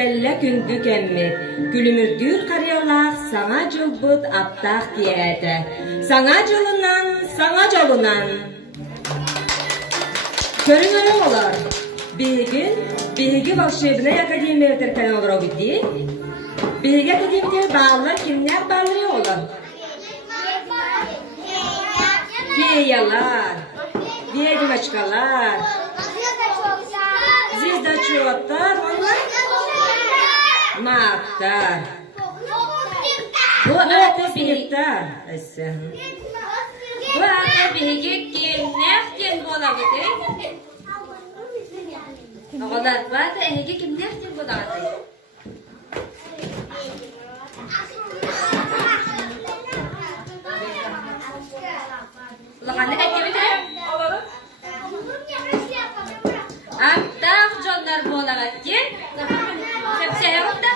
kelle küngü kemmit. Gülümürdür karyalar sana cılbıt aptaq diyete. Sana cılınan. Körün öyle olar. Bilgi volшебная akademiya terken olur o bitti. Bilgi akademiya bağlar kimler bağlıyor olur? Feyalar, ведьмочкалар, звездочетlar, onlar maktar. Bu ata biriktar. Bu ata birikik kimlerden bolağıdı? Oğlan, bu ata ege kimlerden bolağıdı? Ulan ne gibi de? Aptaq jonlar bolağıdı. Hepsi yaptı.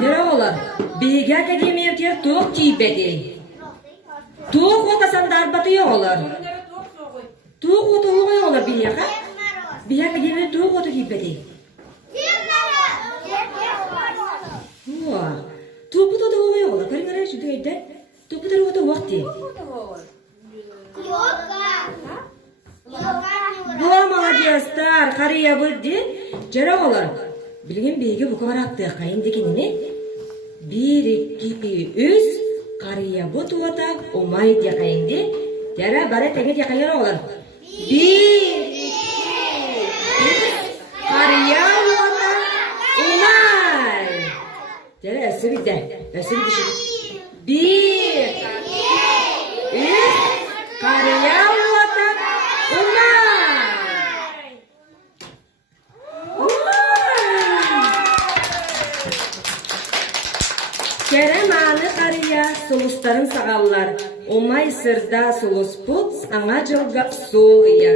Nere olar? Bilgi akademiya ter toq kiybedi. Toq otasan darbatı olar. Toq otu olar bilgi ha? Bilgi akademiya toq otu kiybedi. Wah, topu da olar. Karın şu deyde. Topu da otu vakti. Bu молодецтар, karıya bildi. Jara olar. Bilgin bilgi bu kadar aktı. Kayın dekenini. 1, 2, 3 karıya bu tuata umay diye kayındı. Jara bare tenge diye kayın olar. 1, 2, 3 karıya tuata umay. Jara esi bitti. Şimdi. 1, 2, 3 karıya tuata umay. Keremanı karıya sulusların sağallar. Umay sırda sulus put, ana jılga sulya.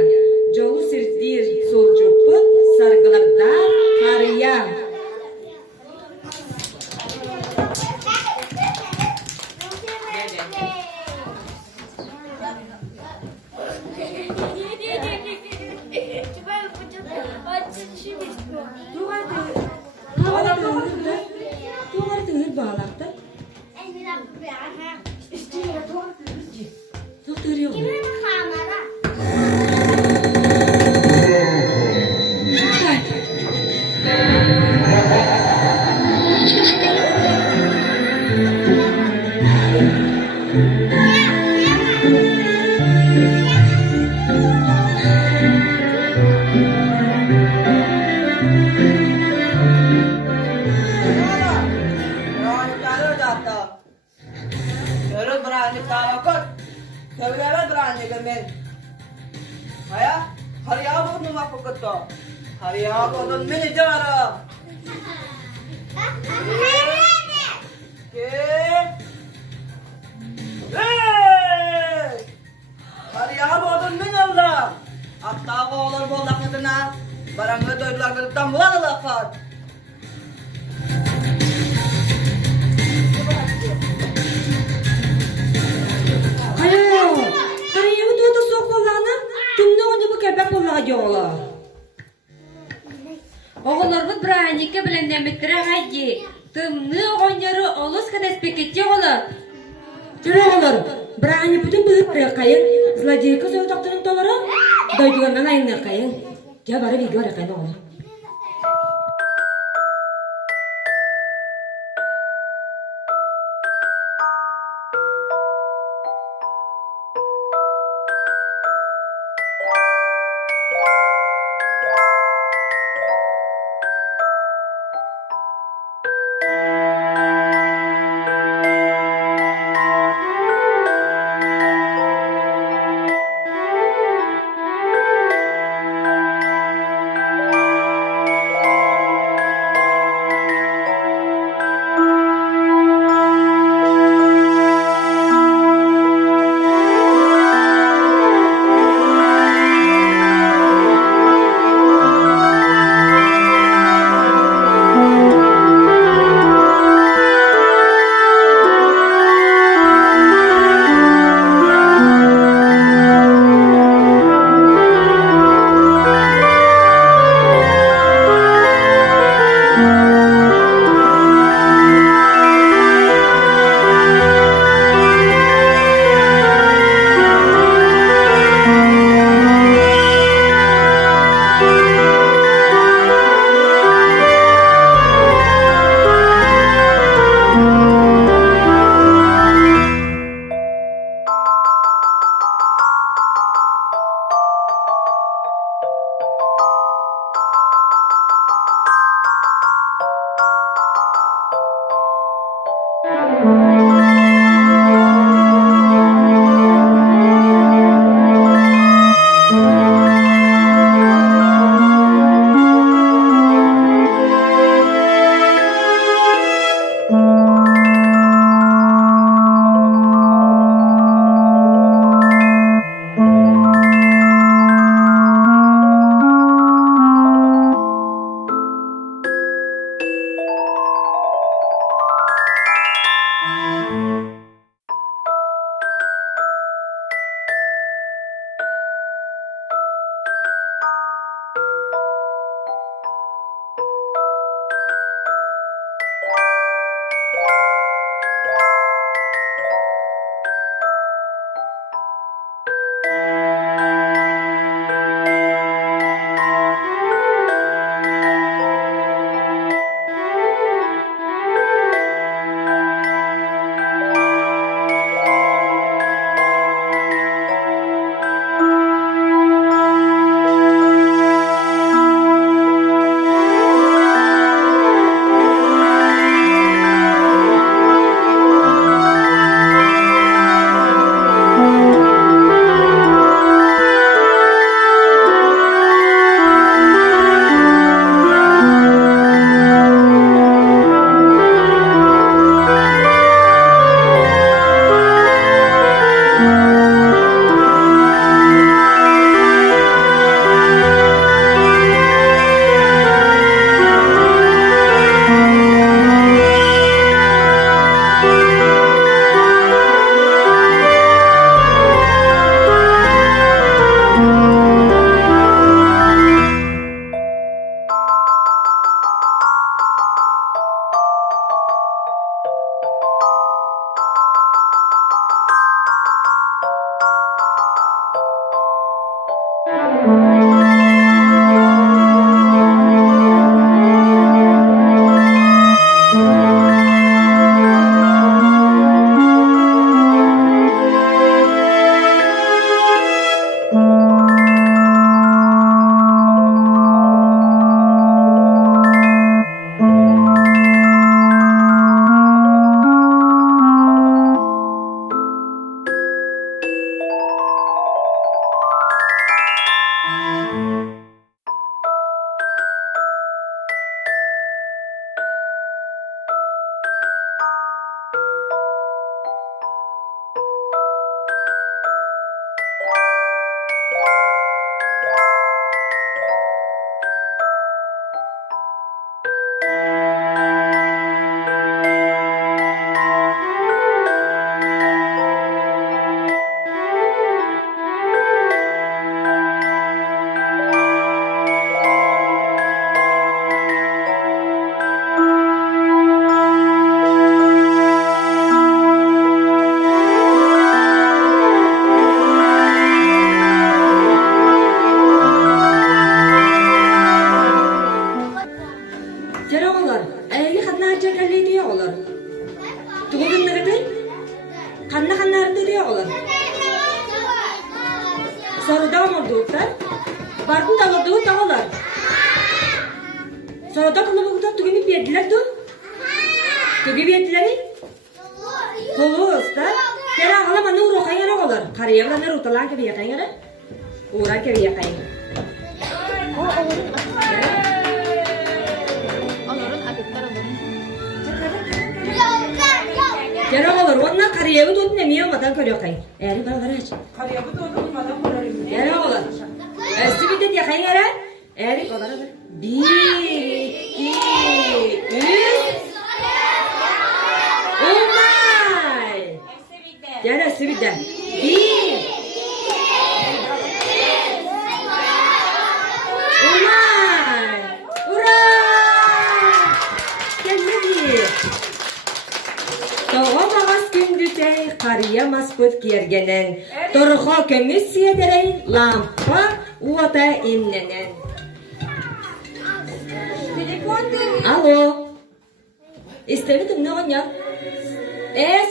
Jolu sirdir sulcu put, sargılarda karıya. Tuğar tığır bağlakta. Doktor yok. Hariyagonun minijara. Hariyagonun minalda. Hatta oğlar bollakladına. Barangı doydular gılıktan bu alalafat. Karıya bu tuata soğuk bollağına. Tümne onu bu kebek bollağı yoğla. Oğullarımız Branik'e bilen demettire haydi. Tımlı oğunları oluz kadar speketçi oğlu. Jara olar. Brani bütün büyük bir kayın. Zlodeyka soğuk taktının toları. Doyduğundan ayınlar kayın. Ja bara bilgi var kayın oğlu. Jara olar. Ayli xatna harca kalli diye olar. Tugudun nagati? Kanna harda diye olar. Soruda olurdu. Barkın da olurdu da olar. Soruda kılıbıkta tugimi verdiler du. Tugi verdiler mi? Koluz da. Jara ola manı uğrakayana olar. Kariye bana rutalan gibi yakayana. Uğrak gibi yakayana. Jara olur, onlar kariyevi tutun emiyor madan körüyor kayın. Eğri bana kare aç. Kariye bu doğru madan kolarım. Jara olur. Üstü bir de yakayın yara. Eğri bana kare. 1, 2, 3. Umay. Jara üstü bir de. 1. Umay. Ura. Gelmedi. Doğamaz gündüzey karıyamaz pıt gergenen. Torha kömüz yedereyin lampa uvata inlenen. Alo. İstemedim ne oynuyor?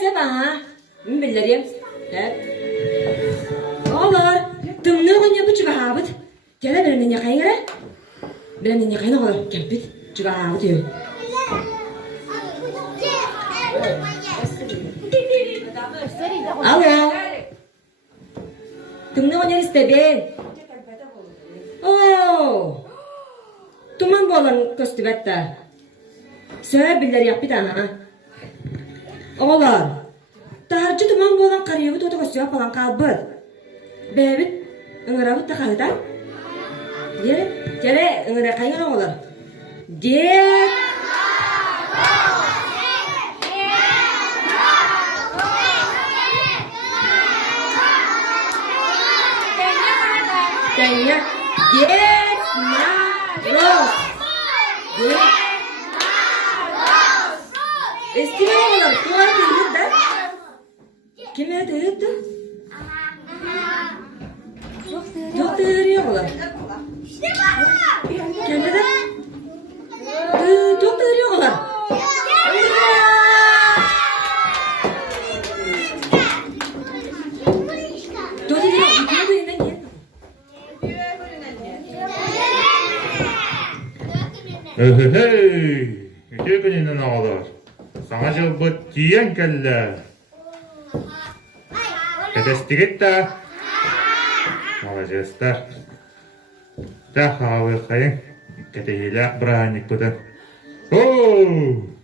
Seba. Bilirim. Olur. Tüm ne oynuyor bu cevabı? Gel benim yakayın ara. Benim yakayın olur. Gel bit. Cevabı diyor. Alo. Tüm ne oynuyor istedin? Oo. Tuman bolan köstübette. Söyle bilir yap bir tane ha. Olar. Tarcı tuman bolan karıyı tutu köstübet falan kalbıd. Bebit ıngırabıt da kalıdan. Jere ıngıra kayın olar. Get. Kaynya. Get naros. Get naros. İstiyor olar. Tuvar kıyılıp da. Kime duyup da? Çok duyuyor olar. Kime de? Çok duyuyor olar. Hey, iki gününden ağlar. Sana cılbıt giyen kelle. Kedestigit de. Молодецтар. Да, хавы хайын. Кетейлак браник бұдан. Оу!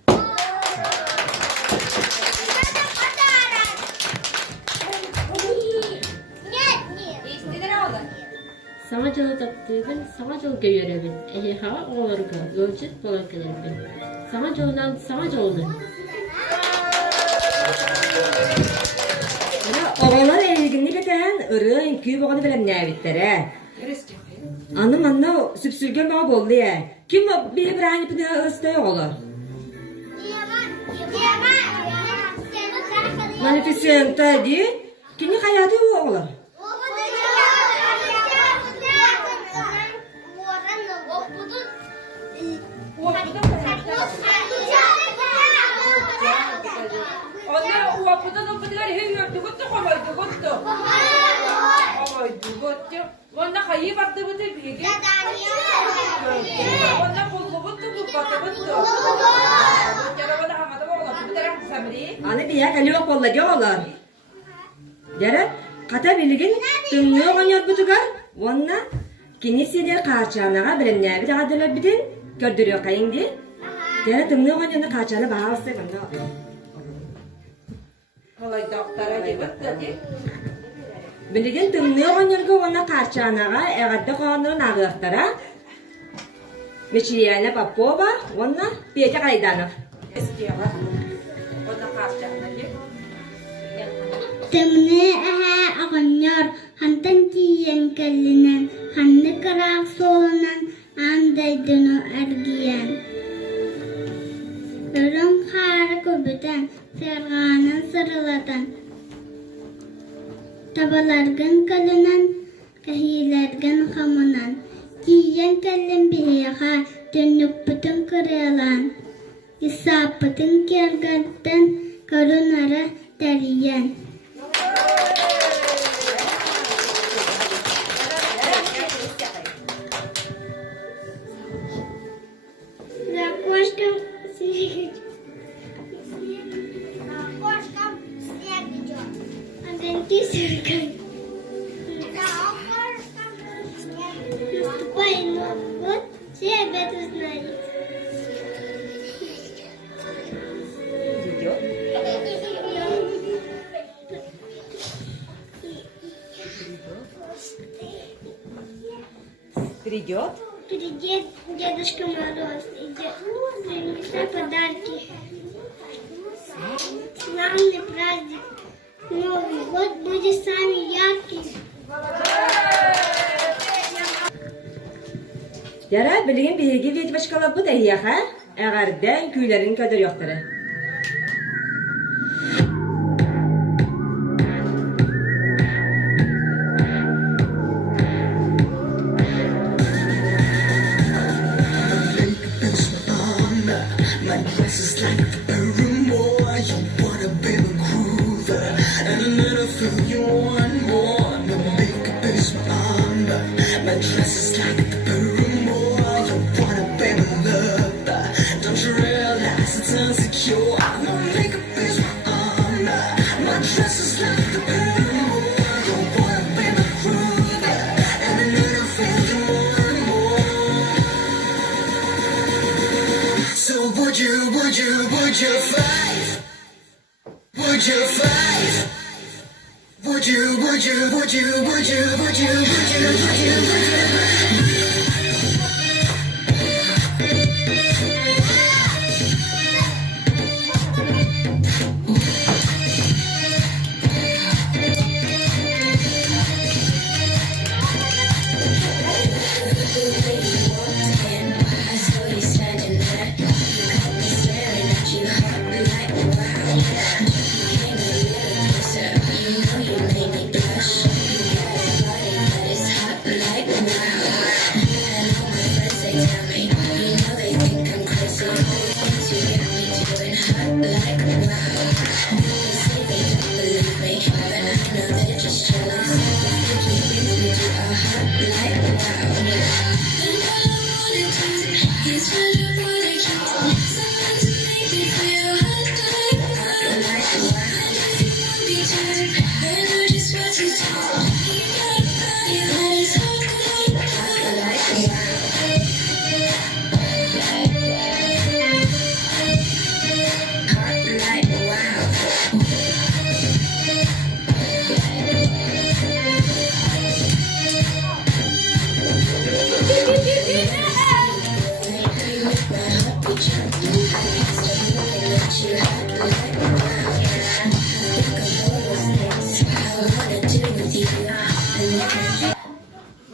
Sana canı taptığın, sana canı görevin. Eha olarga, ölçüt bolan kelerbin. Sana canından, sana canından. Oğlan elginlik eten ırığın küy boğanı bilen nebittere. Anım anna süpsürgen bağı bollu ya. Kim bir hani bir daha ıstaya olur? Manifestanta di, kini hayatı o olur. Onlar uapıdan opıdılar her yerde gottu kolaydı gottu. Kolaydı gottu. Onlar kayı baktı bu tepiye. Onlar kolgu gottu bu batı gottu. Yara bana hamada oğlan bu taraf samiri. Anı bir yak ali kolla diyorlar. Dere kata bilgin tümlü oynuyor butugar. Onna kini sede kaçanaga bilen ne bir adıyla bidin gördürüyor kayın di. Dere tümlü oynuyor kaçana bağırsa bana. Kolay doktora gibet dedi. Bilgin tümlü oynuyor onna kaçanaga egadde konuların ağırtara. Meçiyene papova onna piyece kaydanır. Eskiye var. O da karşılarına gir. Temne aha ağınlar hantan kiyen kellinen hanne karak soğunan andaydını ergiyen. Ölüm kara köbüten serganın sırılatan. Tabalargın kalınan kahilergin hamınan. Kiyen kellen bihiyaha Dönüpütün kırılan. İsapıtın kergatten karunara deriyen. Ракошкам снег. Ракошкам снег идет. А доньки сверкают. Ракошкам снег. Наступай, но вот все об этом знают. Придет. Придет Дедушка Мороз, идет, принесет подарки. Славный праздник. Новый год будет самый яркий. Yara bilgin bihigi vet başkala bu da yaha. Ağardan kuyların kadar yoktur. My dress is like a paramour. You wanna be my groover, and a little feel you want more. No makeup is my armor. My dress is like a paramour. You wanna be my lover. Don't you realize it's insecure? No makeup is my armor. My dress is like a paramour. You wanna be my groover, and a little feel you want more. So would you fight? Would you fight? Would you?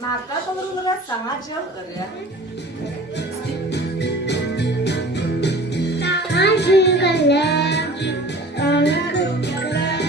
Maka tolong sangat jauh ya. Tangan singkalan, tangan singkalan,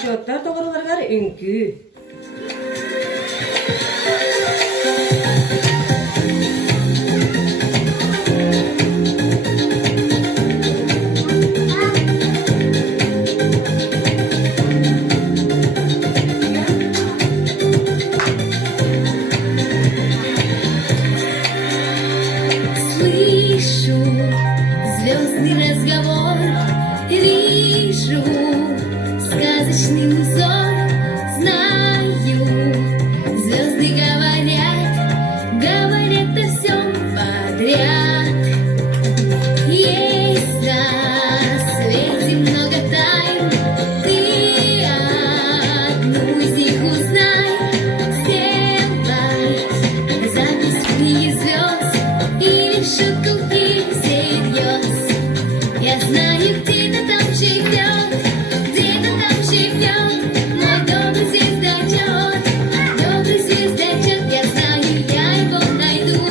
Çocuklar doğrular ünkü. знаю, где-то там живет, где-то там живет мой добрый звездочет, добрый звездочет. Я знаю, я его найду,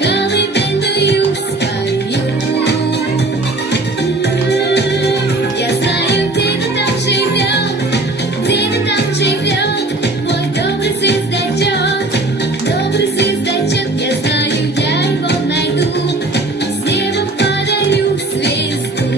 колыбельную свою. Я знаю, где-то там живет мой добрый звездочет, добрый звездочет. Я знаю, я его найду, с неба подарю звезду.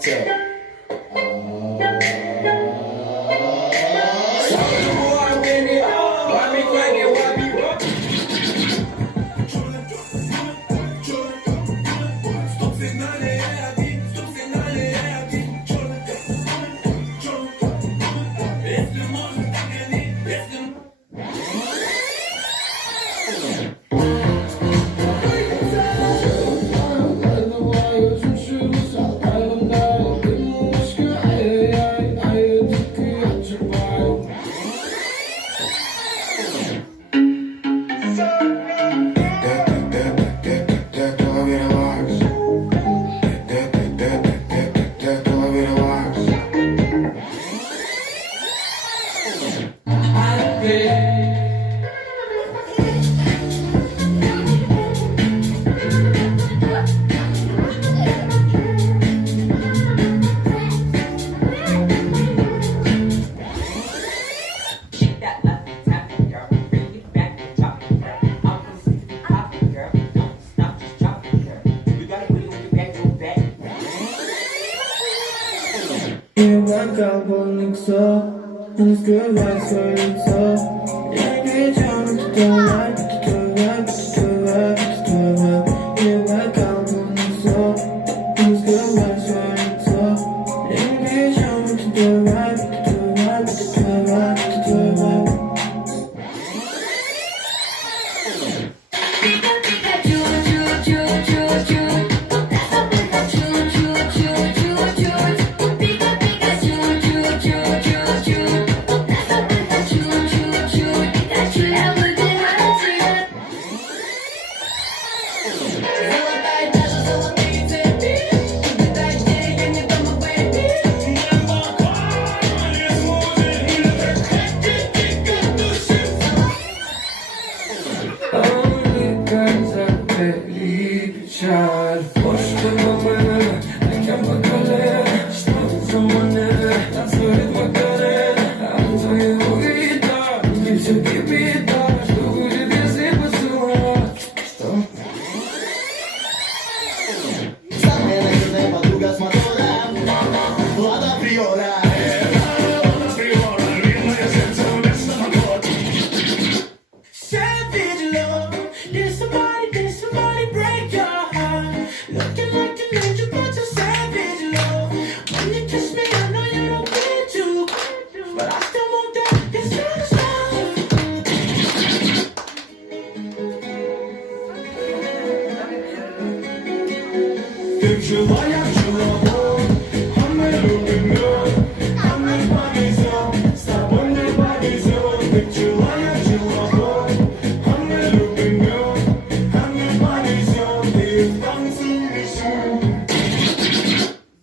tell.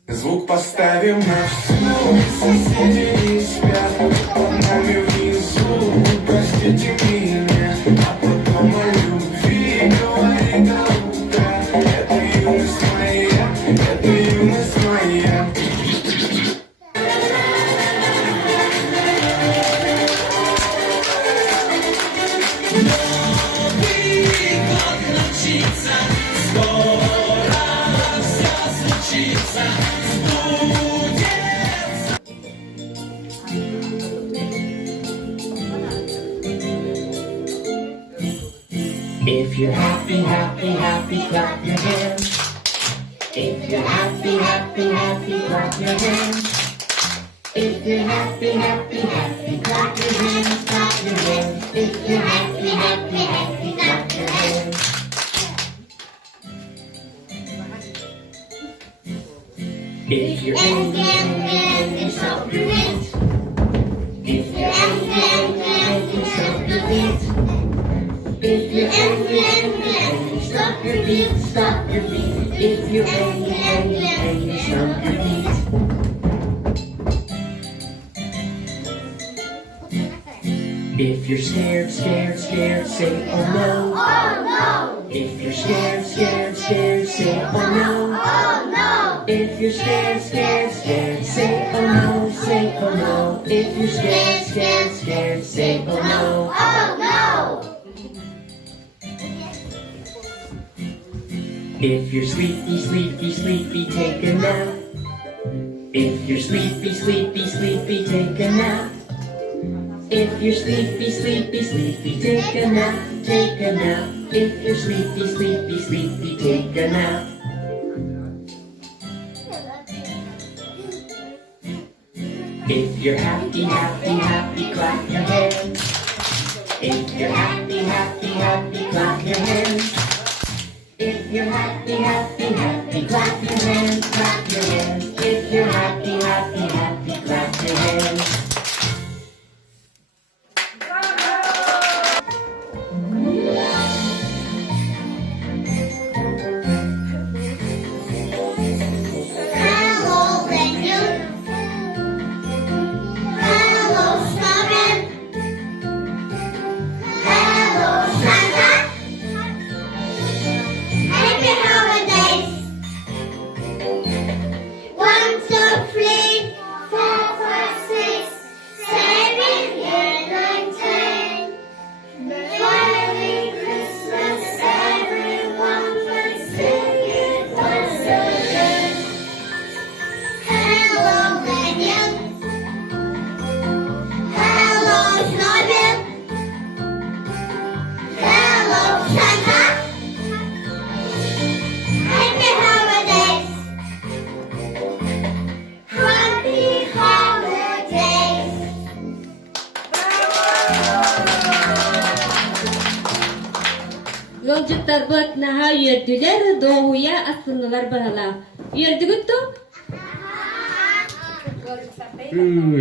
Звук поставим на всю, соседи не спят, под нами внизу, простите меня, а потом о любви говори до утра. Это юность моя, это юность моя. Новый год начнется, скоро все случится. If you're happy, happy, happy, clap your hands. If you're happy, happy, happy, clap your hands. If you're happy, happy, happy, clap your hands, clap your hands. If you're happy, happy, happy, clap your hands. If you're angry, angry, stop your beat. If you're angry, angry, stop your beat. If you're angry, angry, angry, stop your beat, stop your beat. If you're angry, angry, angry, stop your beat. If you're scared, scared, scared, say oh no. Oh no. If you're scared, scared, scared, say oh no. Oh no. If you're scared, scared, scared, say oh no, say oh no. If you're scared, scared, scared, say oh no. Oh no. If you're sleepy, sleepy, sleepy, take a nap. If you're sleepy, sleepy, sleepy, take a nap. If you're sleepy, sleepy, sleepy, take a nap, take a nap. If you're sleepy, sleepy, sleepy, take a nap. If you're happy, happy, happy, clap your hands. If you're happy, happy, happy, clap your hands. If you're happy, happy, happy, clap your hands, clap your hands. If you're happy, happy, happy, clap your hands. Hello, Daniel. Hello, Snowman. Hello, Santa. Happy holidays. 1, 2, 3, 4, 5, 6, 7, 8, 9, 10. Merry Christmas, everyone. Let's sing it once again. Hello, Daniel. Hello, Snowman. Hello, Santa. Happy holidays. Happy holidays. Yolcuklar bıt naha yördüler, doğuya asıllılar bahala. Yördügüt tu?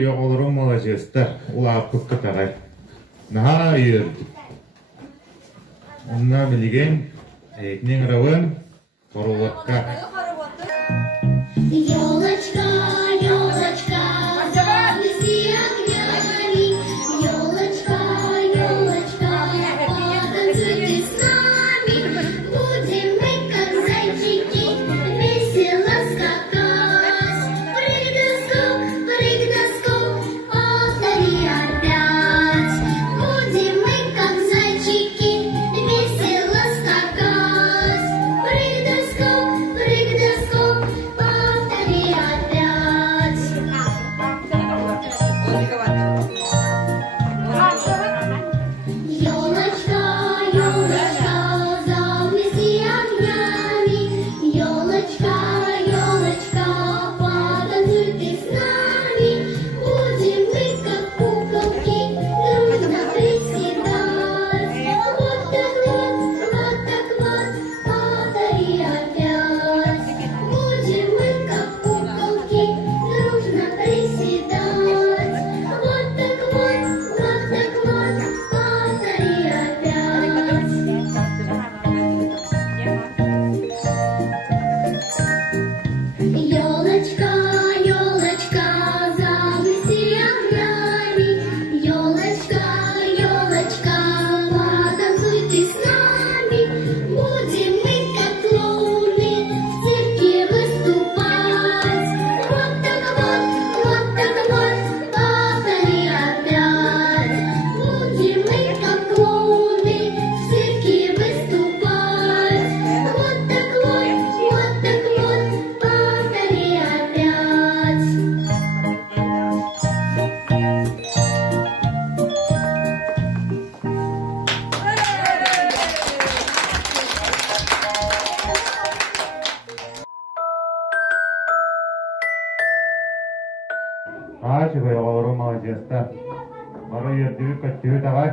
Yoğulurum молодецтер. Улаппык кытагай. Наха йыр. Онна билген этнең рауын корулатка. Елочка, елочка, зависи огнями. Елочка, елочка, потанцуйте с нами. Будем мы, как зайчики, весело скакать. Прыг да скок, повтори опять. Будем мы, как зайчики, весело скакать. Прыг да скок, повтори опять. Елочка, елочка, зависи огнями. Елочка, елочка, потанцуйте с нами. Будем мы, как куколки, дружно приседать. Вот так вот, повтори опять. Будем мы, как куколки, дружно приседать. Вот так вот, повтори опять. Елочка, елочка, зависи огнями. Елочка, елочка, потанцуйте с нами. Будем мы, как клоуны, в цирке выступать. Вот так вот, повтори опять. Будем мы, как клоуны, в цирке выступать. Вот так вот, повтори опять. Ачыга yoğulurum молодецтер. Бары йөрдүгү көттүгү тагай.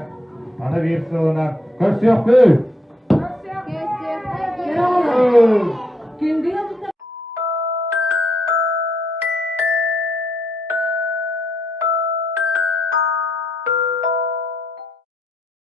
Аны бир сылына көрсөк бүй. Gündüz